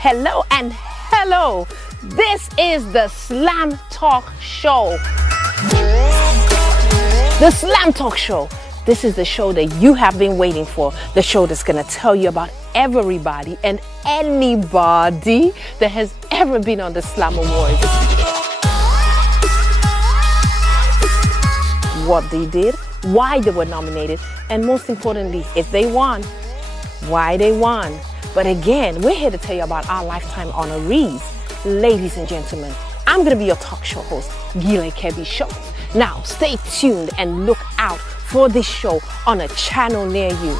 hello, and hello. This is the SLAAM Talk Show. The SLAAM Talk Show. This is the show that you have been waiting for. The show that's going to tell you about everybody and anybody that has ever been on the SLAAM Awards. What they did, why they were nominated, and most importantly, if they won, why they won. But again, we're here to tell you about our lifetime honorees. Ladies and gentlemen, I'm going to be your talk show host, Gile Kebi Show. Now, stay tuned and look out for this show on a channel near you.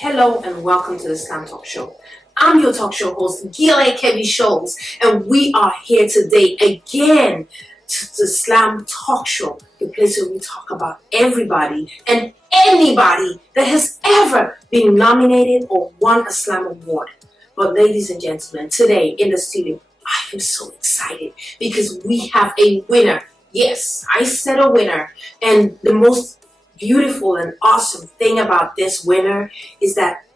Hello and welcome to the SLAAM Talk Show. I'm your talk show host, Gile Kebi Shows, and we are here today again to the SLAAM Talk Show, the place where we talk about everybody and anybody that has ever been nominated or won a SLAAM award. But ladies and gentlemen, today in the studio, I am so excited because we have a winner. Yes, I said a winner. And the most beautiful and awesome thing about this winner is that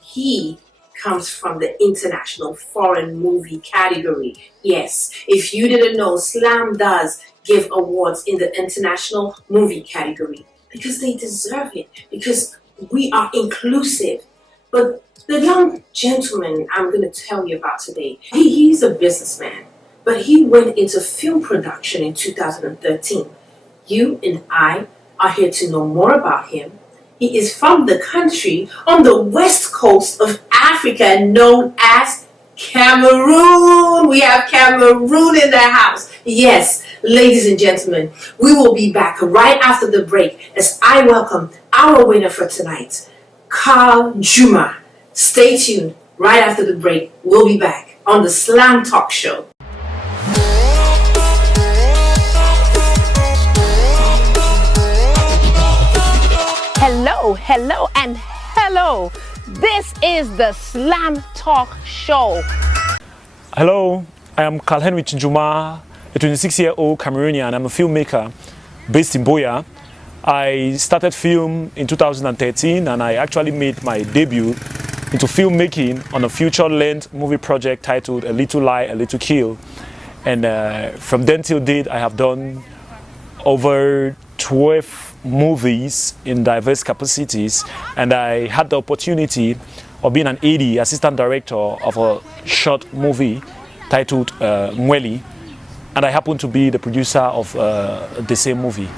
he comes from the international foreign movie category. Yes, if you didn't know, SLAAM does give awards in the international movie category because they deserve it, because we are inclusive. But the young gentleman I'm going to tell you about today, he's a businessman, but he went into film production in 2013. You and I are here to know more about him. He is from the country on the west coast of Africa known as Cameroon. We have Cameroon in the house. Yes, ladies and gentlemen, we will be back right after the break as I welcome our winner for tonight, Karl Njuma. Stay tuned. Right after the break, we'll be back on the SLAAM Talk Show. Hello, hello, and hello. This is the SLAAM Talk Show. Hello, I am Karl Njuma, a 26-year-old Cameroonian. I'm a filmmaker based in Buea. I started film in 2013 and I actually made my debut into filmmaking on a feature-length movie project titled A Little Lie, A Little Kill. And from then till date, I have done over 12 movies in diverse capacities, and I had the opportunity of being an AD, assistant director of a short movie titled Mweli, and I happen to be the producer of the same movie.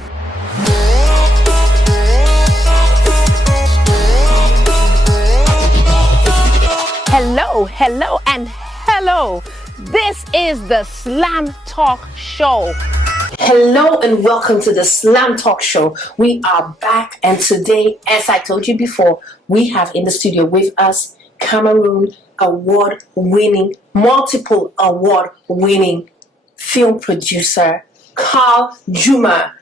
Hello, hello, and hello. This is the SLAAM Talk Show. Hello and welcome to the SLAAM Talk Show. We are back, and today, as I told you before, we have in the studio with us Cameroon award-winning, multiple award-winning film producer, Karl Njuma.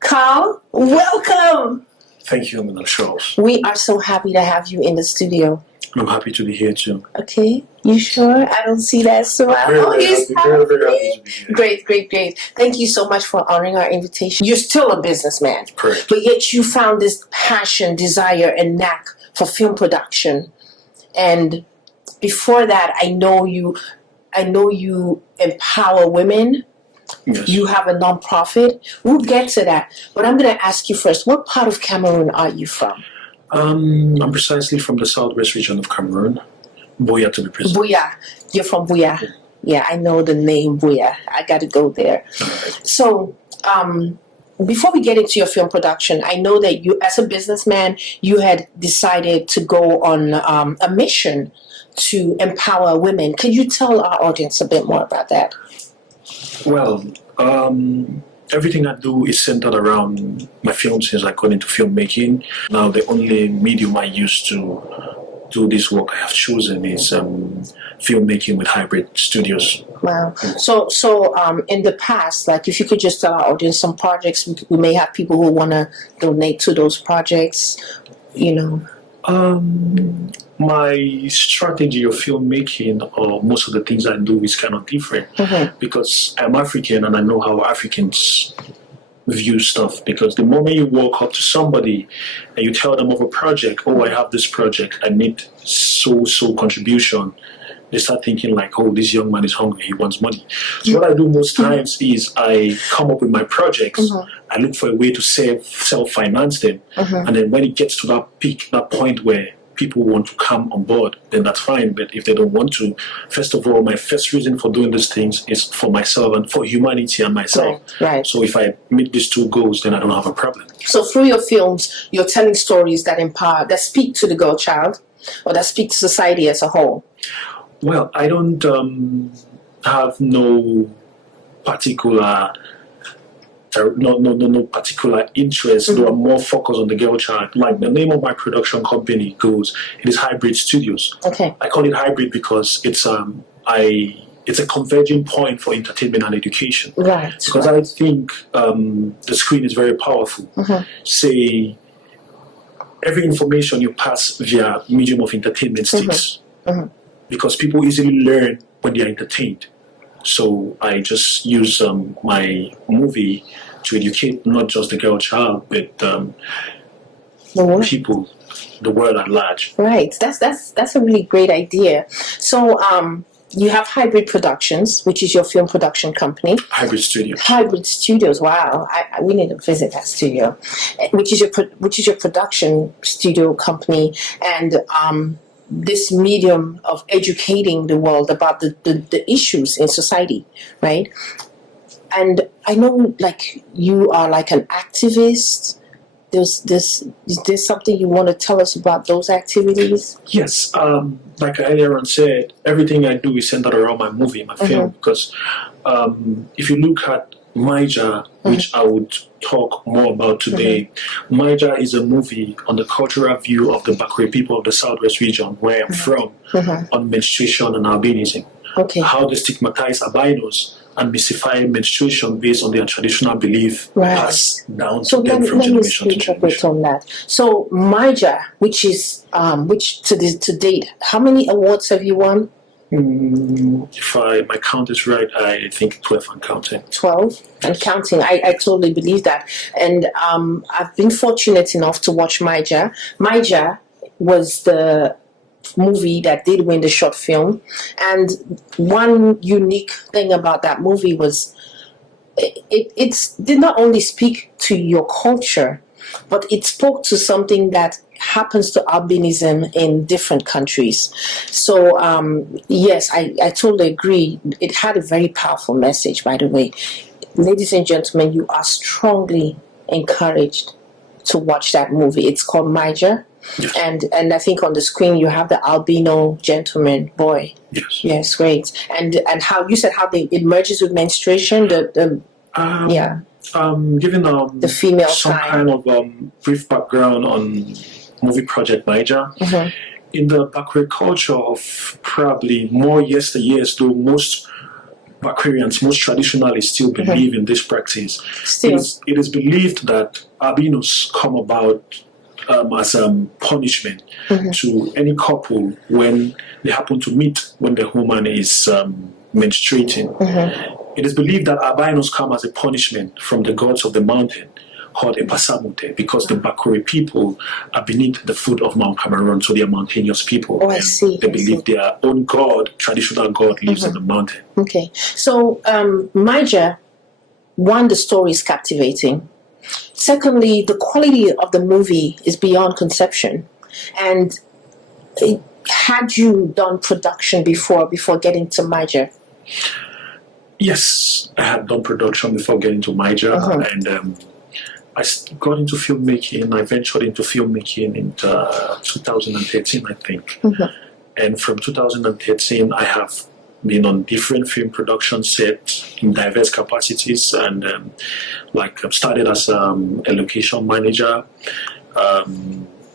Karl, welcome. Thank you, Madam Charles. We are so happy to have you in the studio. I'm happy to be here too. Okay, you sure? I don't see that smile. Very happy to be here. Great. Thank you so much for honoring our invitation. You're still a businessman. Correct. But yet you found this passion, desire, and knack for film production. And before that, I know you empower women. Yes. You have a nonprofit. We'll get to that. But I'm going to ask you first, what part of Cameroon are you from? I'm precisely from the southwest region of Cameroon, Buea to be precise. Buea. You're from Buea. Yeah, I know the name Buea. I got to go there. Right. So, before we get into your film production, I know that you, as a businessman, you had decided to go on a mission to empower women. Could you tell our audience a bit more about that? Well, everything I do is centered around my film since I got into filmmaking. Now, the only medium I use to do this work I have chosen is filmmaking with hybrid studios. Wow. So in the past, like if you could just tell our audience some projects, we may have people who want to donate to those projects, you know. My strategy of filmmaking, or most of the things I do, is kind of different because I'm African and I know how Africans view stuff, because the moment you walk up to somebody and you tell them of a project, oh, I have this project, I need so contribution, they start thinking like, oh, this young man is hungry, he wants money. So what I do most times is I come up with my projects, I look for a way to self-finance them, and then when it gets to that peak, that point where people want to come on board, then that's fine. But if they don't want to, first of all, my first reason for doing these things is for myself and for humanity and myself. Right. So if I meet these two goals, then I don't have a problem. So through your films, you're telling stories that empower, that speak to the girl child, or that speak to society as a whole. Well, I don't have no particular no particular interest, though I'm more focused on the girl child. Like the name of my production company goes, it is Hybrid Studios. Okay. I call it hybrid because it's a converging point for entertainment and education. Right. Because I think the screen is very powerful. Say, every information you pass via medium of entertainment sticks. Because people easily learn when they are entertained. So I just use my movie to educate not just the girl child, but people, the world at large. Right. That's a really great idea. So you have Hybrid Productions, which is your film production company. Hybrid Studios. Hybrid Studios. Wow, we need to visit that studio, which is your production studio company, and this medium of educating the world about the issues in society, right? And I know, like, you are like an activist. Is there something you want to tell us about those activities? Yes, like I earlier on said, everything I do is centered around my movie, my film, because if you look at Maija, which I would talk more about today, Maija is a movie on the cultural view of the Bakwe people of the Southwest region, where I'm from, on menstruation and albinism. Okay. How they stigmatize albinos and mystify menstruation based on their traditional belief passed down to them from generation to generation. On that. So Maija, which is to date, how many awards have you won? If my count is right, I think 12 and counting. 12 and counting. I totally believe that. And I've been fortunate enough to watch Maija. Maija was the movie that did win the short film. And one unique thing about that movie was it did not only speak to your culture, but it spoke to something that happens to albinism in different countries. So yes, I totally agree. It had a very powerful message, by the way. Ladies and gentlemen, you are strongly encouraged to watch that movie. It's called Maija. Yes. And I think on the screen you have the albino gentleman boy. Yes. Yes, great. And how you said how it merges with menstruation. Giving the female some side. kind of brief background on movie project Maija. In the Bakwe culture of probably more yesteryears, though most Bakweans, most traditionalists still believe in this practice. It is believed that albinos come about as a punishment to any couple when they happen to meet when the woman is menstruating. It is believed that albinos come as a punishment from the gods of the mountain, called Epasamute, because the Bakwe people are beneath the foot of Mount Cameroon, so they are mountainous people. Oh, I see. They believe their own god, traditional god, lives in the mountain. Okay. So, Maija, one, the story is captivating. Secondly, the quality of the movie is beyond conception. And had you done production before getting to Maija? Yes, I had done production before getting to Maija, and I got into filmmaking. I ventured into filmmaking in 2013, I think. And from 2013, I have been on different film production sets in diverse capacities, and I've started as a location manager,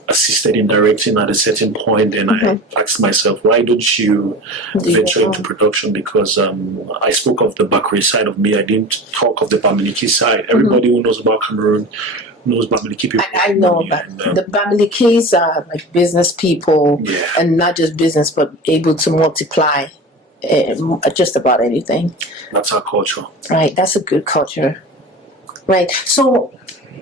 assisted in directing at a certain point, and I asked myself, why don't you venture into production? Because I spoke of the Bakwe side of me, I didn't talk of the Bamileke side. Everybody who knows about Cameroon knows Bamileke people. I know about the Bamilikes are like business people, and not just business, but able to multiply just about anything. That's our culture. Right, that's a good culture. Right. So,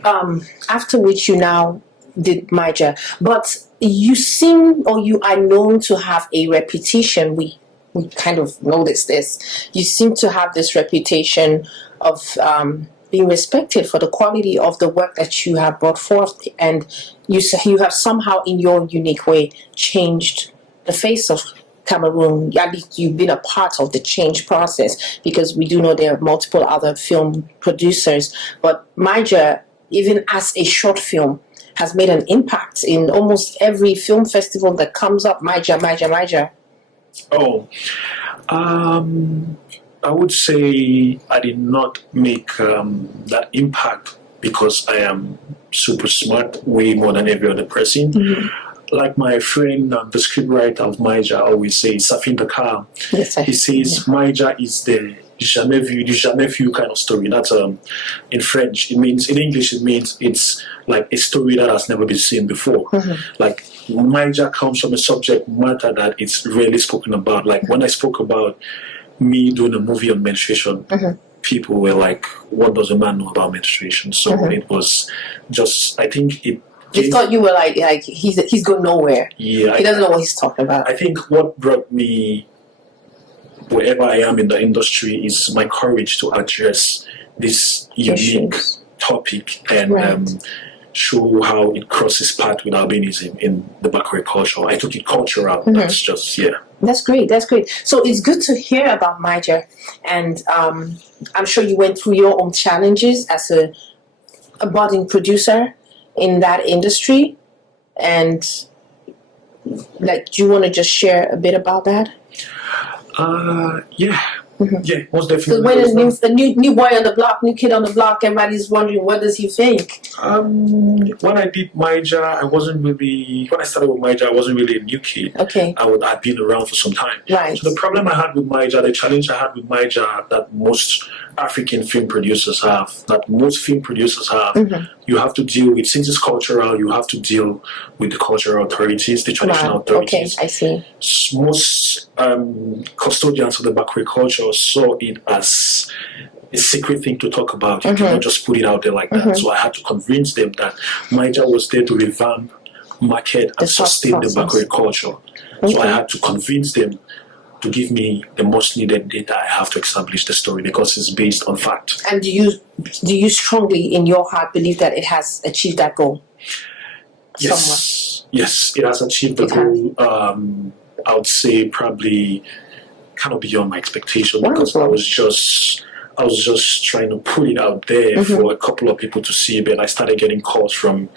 after which you now did Major, but you seem, or you are known to have a reputation. We kind of noticed this. You seem to have this reputation of being respected for the quality of the work that you have brought forth, and you have somehow, in your unique way, changed the face of Cameroon. At least you've been a part of the change process, because we do know there are multiple other film producers, but Major, even as a short film, has made an impact in almost every film festival that comes up. Major. Oh, I would say I did not make that impact because I am super smart, way more than every other person. Like my friend, the scriptwriter of Maija, always says, Safin Dakar. Yes, he says Maija is the jamais vu kind of story. That's in French. It means, in English, it means it's like a story that has never been seen before. Like Maija comes from a subject matter that it's rarely spoken about. Like when I spoke about me doing a movie on menstruation, people were like, "What does a man know about menstruation?" So it was just, I think it. They thought you were like he's going nowhere. Yeah, he doesn't know what he's talking about. I think what brought me wherever I am in the industry is my courage to address this unique topic and show how it crosses path with albinism in the Buea culture. I took it cultural. That's just, That's great. So it's good to hear about Major, and I'm sure you went through your own challenges as a budding producer in that industry, and like, do you want to just share a bit about that? Yeah, most definitely. So when a new boy on the block, new kid on the block, everybody's wondering, what does he think? When I did Maija, when I started with Maija, I wasn't really a new kid. Okay. I'd been around for some time. Right. So the problem I had with Maija, the challenge I had with Maija, that most African film producers have, you have to deal with, since it's cultural, you have to deal with the cultural authorities, the traditional authorities. Okay, I see. Most custodians of the Buea culture saw it as a secret thing to talk about. You cannot just put it out there like that. So I had to convince them that Maija was there to revamp, market, and sustain the Buea culture. So I had to convince them to give me the most needed data I have to establish the story, because it's based on fact. And do you strongly, in your heart, believe that it has achieved that goal? Yes, it has achieved the goal. I would say probably kind of beyond my expectation, because I was just trying to put it out there for a couple of people to see, but I started getting calls from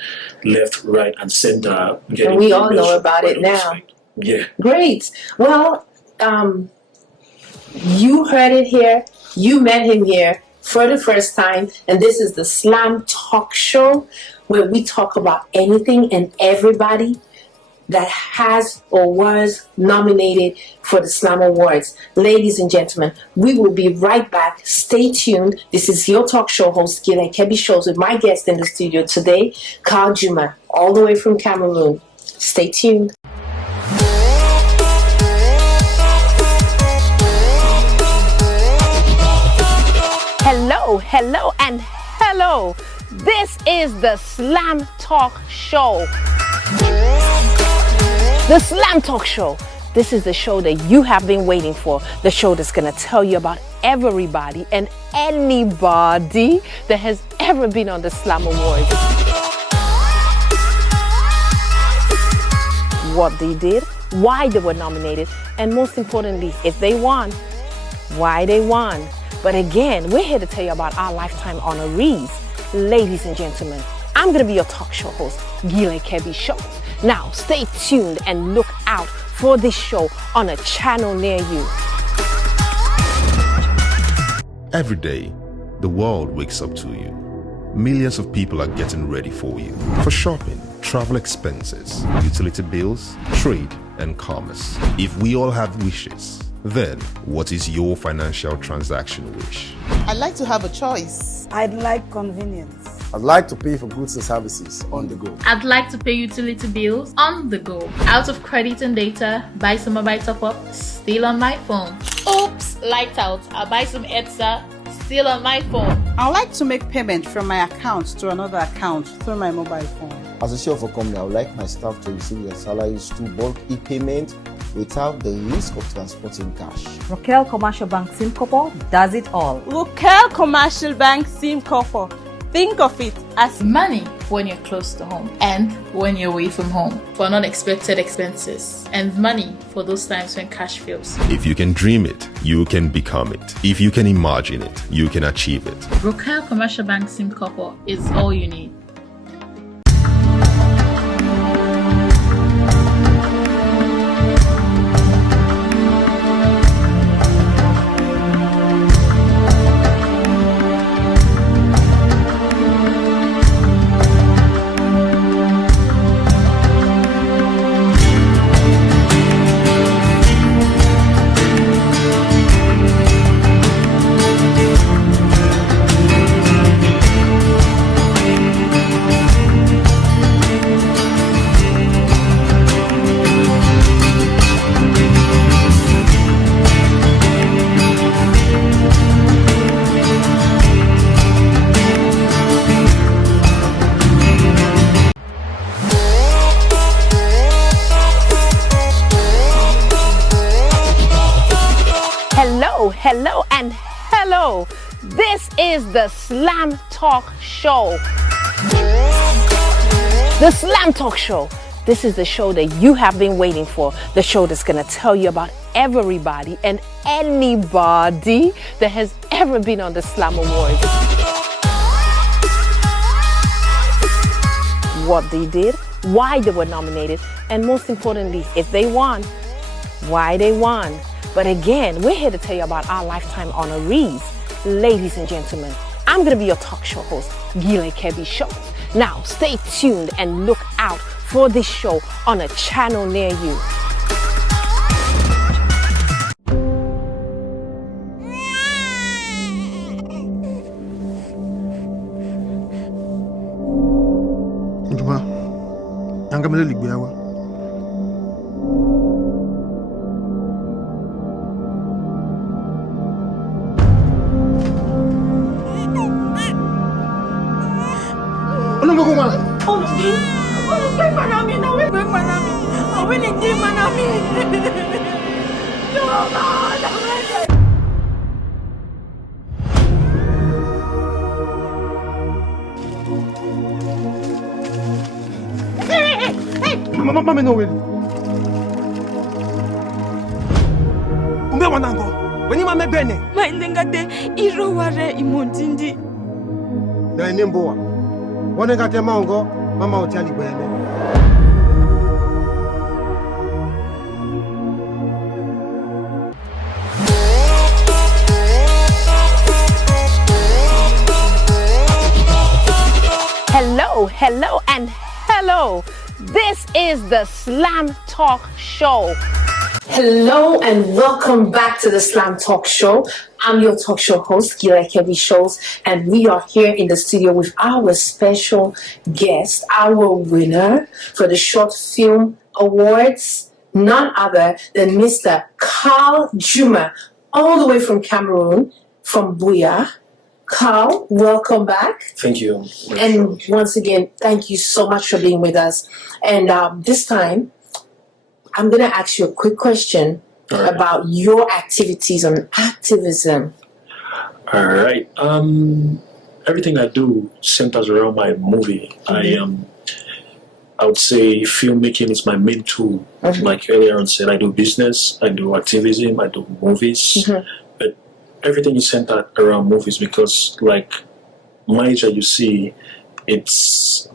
left, right, and center. And we all know about it now. Yeah. Great. Well, you heard it here. You met him here for the first time, and this is the SLAAM Talk Show, where we talk about anything and everybody that has or was nominated for the SLAAM Awards. Ladies and gentlemen, we will be right back. Stay tuned. This is your talk show host, Gile Kebi Shows, with my guest in the studio today, Karl Njuma, all the way from Cameroon. Stay tuned. Hello, and hello. This is the SLAAM Talk Show. The SLAAM Talk Show. This is the show that you have been waiting for. The show that's going to tell you about everybody and anybody that has ever been on the SLAAM Awards. What they did, why they were nominated, and most importantly, if they won, why they won. But again, we're here to tell you about our lifetime honorees. Ladies and gentlemen, I'm going to be your talk show host, Gile Kebi Shows. Now, stay tuned and look out for this show on a channel near you. Every day, the world wakes up to you. Millions of people are getting ready for you. For shopping, travel expenses, utility bills, trade, and commerce. If we all have wishes, then what is your financial transaction wish? I'd like to have a choice. I'd like convenience. I'd like to pay for goods and services on the go. I'd like to pay utility bills on the go. Out of credit and data, buy some mobile top-up, still on my phone. Oops, lights out. I'll buy some Ep3, still on my phone. I like to make payment from my account to another account through my mobile phone. As a CEO of a company, I would like my staff to receive their salaries through bulk e-payment without the risk of transporting cash. Rokel Commercial Bank SimCorp does it all. Rokel Commercial Bank SimCorp. Think of it as Money when you're close to home and when you're away from home for unexpected expenses, and money for those times when cash fails. If you can dream it, you can become it. If you can imagine it, you can achieve it. Rokel Commercial Bank SimCorp is all you need. Hello and hello. This is the SLAAM Talk Show. The SLAAM Talk Show. This is the show that you have been waiting for. The show that's going to tell you about everybody and anybody that has ever been on the SLAAM Awards. What they did, why they were nominated, and most importantly, if they won, why they won. But again, we're here to tell you about our lifetime honorees. Ladies and gentlemen, I'm going to be your talk show host, Gile Kebi Show. Now, stay tuned and look out for this show on a channel near you. Njuma, yangamele ligbeawa. Mama no will. Umbe wanango. Weni mama bene. Mailenga de iroware imondindi. Na nemboa. Wone ngate maongo, mama otali bene. Hello and hello. This is the SLAAM Talk Show. Hello and welcome back to the SLAAM Talk Show. I'm your talk show host, Gile Kebi Shows, and we are here in the studio with our special guest, our winner for the Short Film Awards, none other than Mr. Karl Njuma, all the way from Cameroon, from Buea. Karl, welcome back. Thank you. And once again, thank you so much for being with us. And this time, I'm going to ask you a quick question about your activities on activism. All right. Everything I do centers around my movie. Mm-hmm. I would say filmmaking is my main tool. Mm-hmm. Like earlier on said, I do business, I do activism, I do movies. Mm-hmm. But everything is centered around movies because, like Maija, you see, it's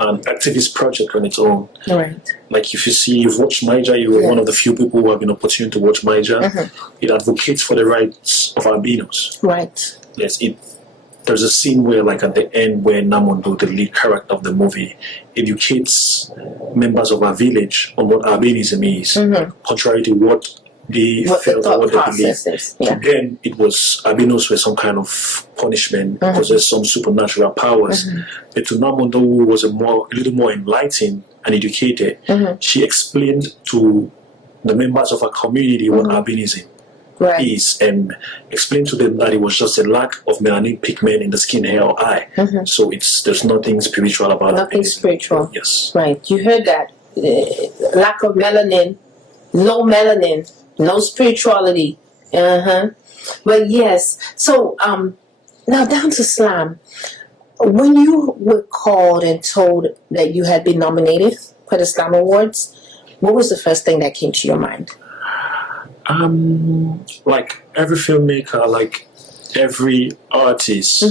an activist project on its own. Right. Like if you've watched Maija, you were one of the few people who have been opportune to watch Maija. Mm-hmm. It advocates for the rights of albinos. Right. Yes, there's a scene where, like at the end, where Namondo, the lead character of the movie, educates members of our village on what albinism is, mm-hmm. contrary to what they felt or what they believed. Yeah. Then it was albinos were some kind of punishment mm-hmm. because there's some supernatural powers. Mm-hmm. But to Namondo, who was a little more enlightened and educated, mm-hmm. she explained to the members of her community what mm-hmm. albinism is, and explain to them that it was just a lack of melanin pigment in the skin, hair, or eye. So there's nothing spiritual about it. Nothing spiritual. Yes. Right. You heard that. Lack of melanin, no spirituality. But yes. So now down to SLAAM. When you were called and told that you had been nominated for the SLAAM Awards, what was the first thing that came to your mind? Like every filmmaker, like every artist,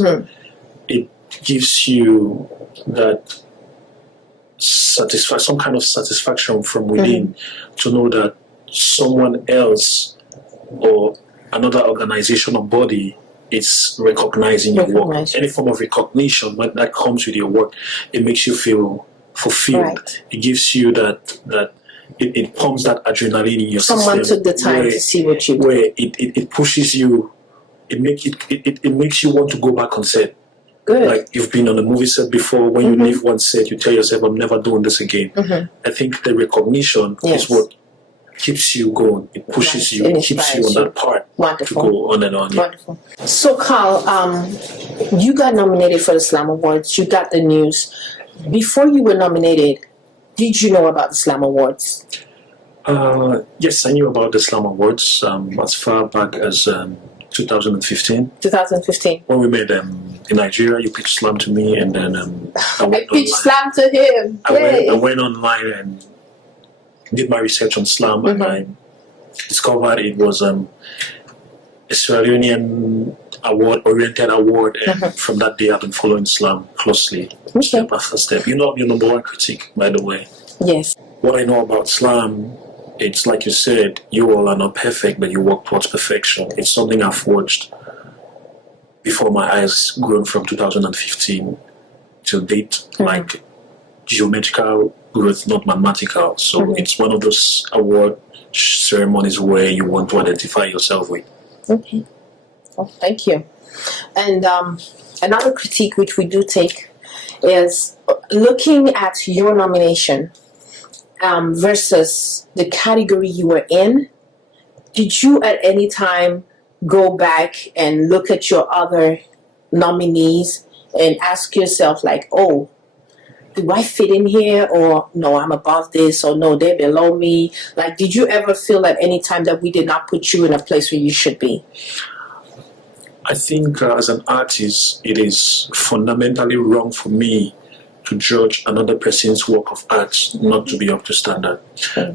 it gives you that some kind of satisfaction from within to know that someone else or another organization or body is recognizing your work. Any form of recognition when that comes with your work, it makes you feel fulfilled. It gives you that it pumps that adrenaline in your system. Someone took the time to see what you do. Where it pushes you, it makes you want to go back on set. Good. Like you've been on a movie set before, when you leave one set, you tell yourself, I'm never doing this again. I think the recognition is what keeps you going. It pushes you, it keeps you on that part to go on and on. Wonderful. So Karl, you got nominated for the SLAAM Awards. You got the news. Before you were nominated, did you know about the SLAAM Awards? Yes, I knew about the SLAAM Awards as far back as 2015. 2015. When we made in Nigeria, you pitched SLAAM to me, and then I pitched SLAAM to him. I went online and did my research on SLAAM, and I discovered it was a Sierra Leonean oriented award, and from that day I've been following SLAAM closely, step after step. You're not your number one critic, by the way. Yes. What I know about SLAAM, it's like you said, you all are not perfect, but you work towards perfection. It's something I've watched before my eyes grown from 2015 till date, like geometrical growth, not mathematical. So it's one of those award ceremonies where you want to identify yourself with. Okay. Well, thank you. And another critique which we do take is looking at your nomination versus the category you were in. Did you at any time go back and look at your other nominees and ask yourself like, oh, do I fit in here, or no, I'm above this, or no, they're below me? Like, did you ever feel at any time that we did not put you in a place where you should be? I think as an artist, it is fundamentally wrong for me to judge another person's work of art not to be up to standard.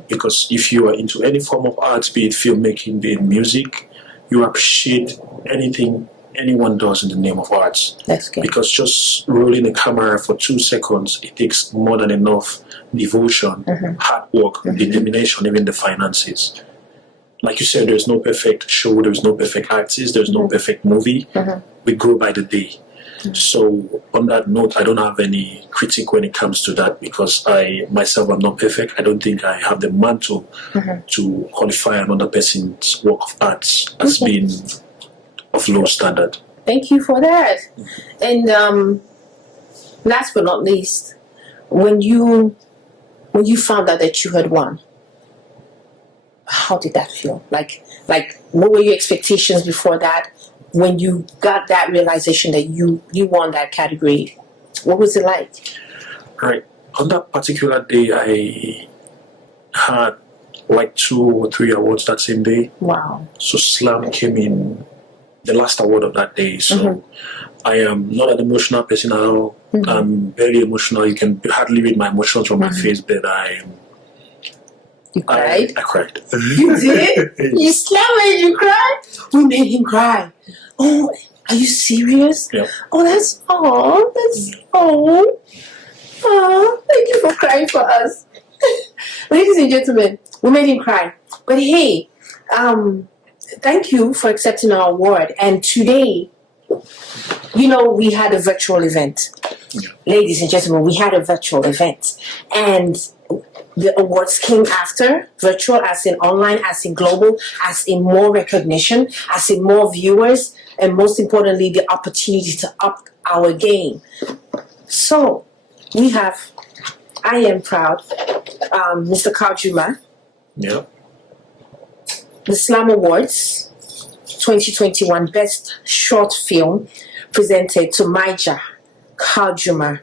Because if you are into any form of art, be it filmmaking, be it music, you appreciate anything anyone does in the name of art. That's good. Because just rolling a camera for 2 seconds, it takes more than enough devotion, hard work, determination, even the finances. Like you said, there's no perfect show, there's no perfect artist, there's no perfect movie. We grow by the day. So on that note, I don't have any critique when it comes to that, because I myself am not perfect. I don't think I have the mantle to qualify another person's work of art as being of low standard. Thank you for that. And last but not least, when you found out that you had won, how did that feel? Like what were your expectations before that? When you got that realization that you won that category, what was it like? Right. On that particular day, I had like 2 or 3 awards that same day. Wow. So SLAAM came in the last award of that day. So I am not an emotional person at all. I'm very emotional. You can hardly read my emotions from my face, but You cried? I cried. You did? You slammed, you cried? We made him cry. Oh, are you serious? Yeah. Oh, thank you for crying for us. Ladies and gentlemen, we made him cry. But hey, thank you for accepting our award. And today, we had a virtual event. Yeah. Ladies and gentlemen, we had a virtual event. And the awards came after, virtual as in online, as in global, as in more recognition, as in more viewers, and most importantly, the opportunity to up our game. So, I am proud, Mr. Karl Njuma, Yeah. the SLAAM Awards 2021 Best Short Film presented to Maija, Karl Njuma.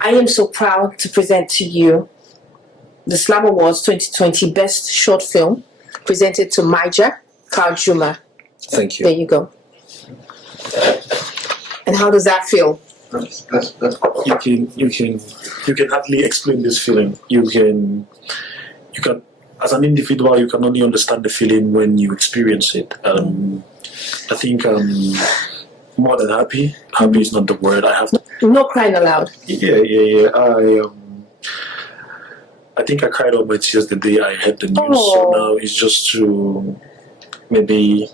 I am so proud to present to you the SLAAM Awards 2020 Best Short Film presented to Maija, Karl Njuma. Thank you. There you go. And how does that feel? You can hardly explain this feeling. You can, as an individual, you can only understand the feeling when you experience it. I think more than happy. Happy is not the word. I have no crying aloud. Yeah. I think I cried all my tears the day I heard the news. So now it's just to maybe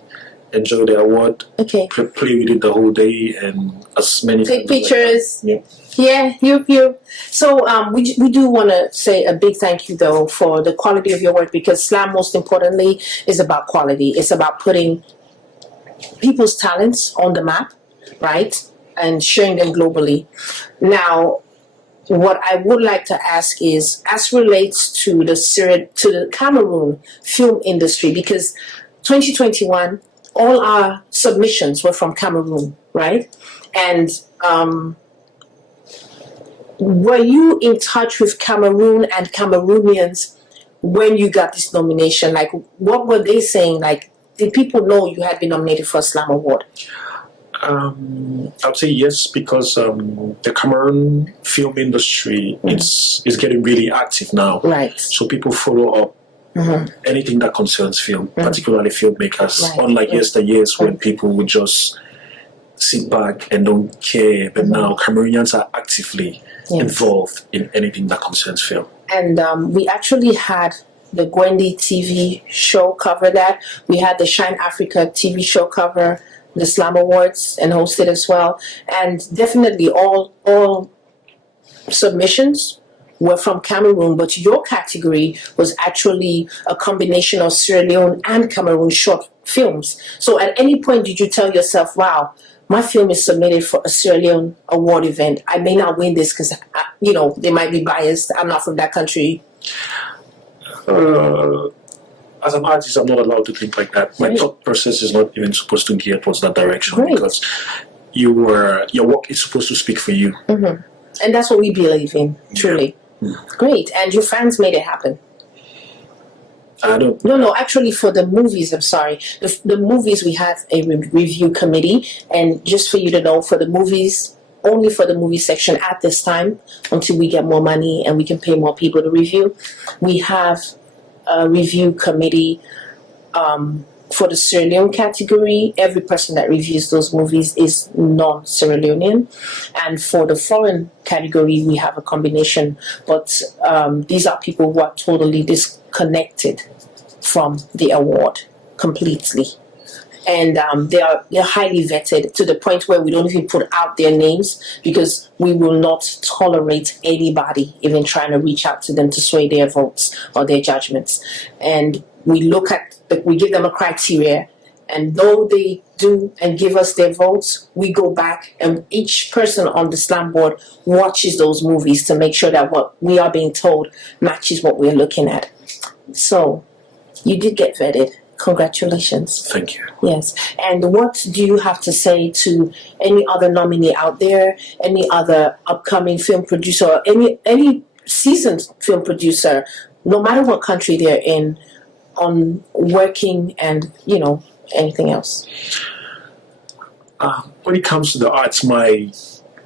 enjoy the award, play with it the whole day, and as many take pictures. Like you. So we do want to say a big thank you though for the quality of your work, because SLAAM, most importantly, is about quality. It's about putting people's talents on the map, right, and sharing them globally. Now, what I would like to ask is, as relates to the Cameroon film industry, because 2021, all our submissions were from Cameroon, right? And were you in touch with Cameroon and Cameroonians when you got this nomination? Like, what were they saying? Like, did people know you had been nominated for a SLAAM Award? I would say yes, because the Cameroon film industry is getting really active now. Right. So people follow up anything that concerns film, particularly filmmakers. Right. Unlike yesteryears when people would just sit back and don't care, but now Cameroonians are actively involved in anything that concerns film. And we actually had the Gwendy TV show cover that. We had the Shine Africa TV show cover the SLAAM Awards and hosted as well. And definitely all submissions were from Cameroon, but your category was actually a combination of Sierra Leone and Cameroon short films. So at any point did you tell yourself, wow, my film is submitted for a Sierra Leone award event. I may not win this because, they might be biased. I'm not from that country. As an artist, I'm not allowed to think like that. My thought process is not even supposed to gear towards that direction, because your work is supposed to speak for you. And that's what we believe in, truly. Great. And your fans made it happen. I don't. No, actually for the movies, I'm sorry. The movies, we have a review committee, and just for you to know, for the movies, only for the movie section at this time, until we get more money and we can pay more people to review, we have a review committee for the Sierra Leone category. Every person that reviews those movies is non-Sierra Leonean. And for the foreign category, we have a combination. But these are people who are totally disconnected from the award completely. And they're highly vetted to the point where we don't even put out their names, because we will not tolerate anybody even trying to reach out to them to sway their votes or their judgments. And we give them a criteria, and though they do and give us their votes, we go back and each person on the SLAAM board watches those movies to make sure that what we are being told matches what we're looking at. So you did get vetted. Congratulations. Thank you. Yes. And what do you have to say to any other nominee out there, any other upcoming film producer, or any seasoned film producer, no matter what country they're in, on working and, anything else? When it comes to the arts, my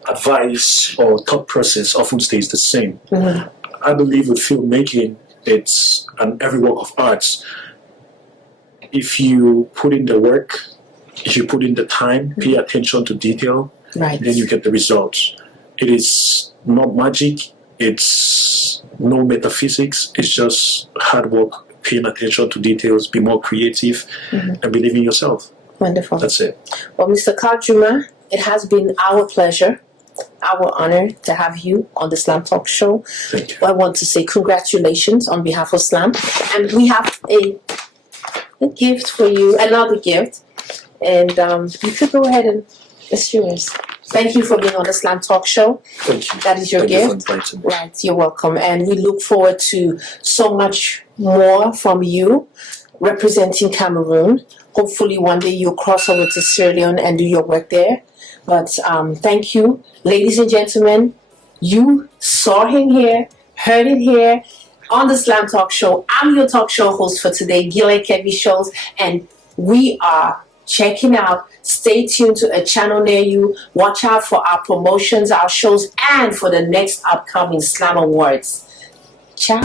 advice or thought process often stays the same. I believe with filmmaking, it's every work of arts. If you put in the work, if you put in the time, pay attention to detail, then you get the results. It is not magic. It's no metaphysics. It's just hard work, paying attention to details, be more creative, and believe in yourself. Wonderful. That's it. Well, Mr. Karl Njuma, it has been our pleasure, our honor to have you on the SLAAM Talk Show. Thank you. I want to say congratulations on behalf of SLAAM. And we have a gift for you, another gift. And you could go ahead and it's yours. Thank you for being on the SLAAM Talk Show. Thank you. That is your gift. Right, you're welcome. And we look forward to so much more from you. representing Cameroon. Hopefully one day you'll cross over to Sierra Leone and do your work there. But thank you. Ladies and gentlemen, you saw him here, heard it here on the SLAAM Talk Show. I'm your talk show host for today, Gile Kevi Shows, and we are checking out. Stay tuned to a channel near you. Watch out for our promotions, our shows, and for the next upcoming SLAAM Awards. Ciao.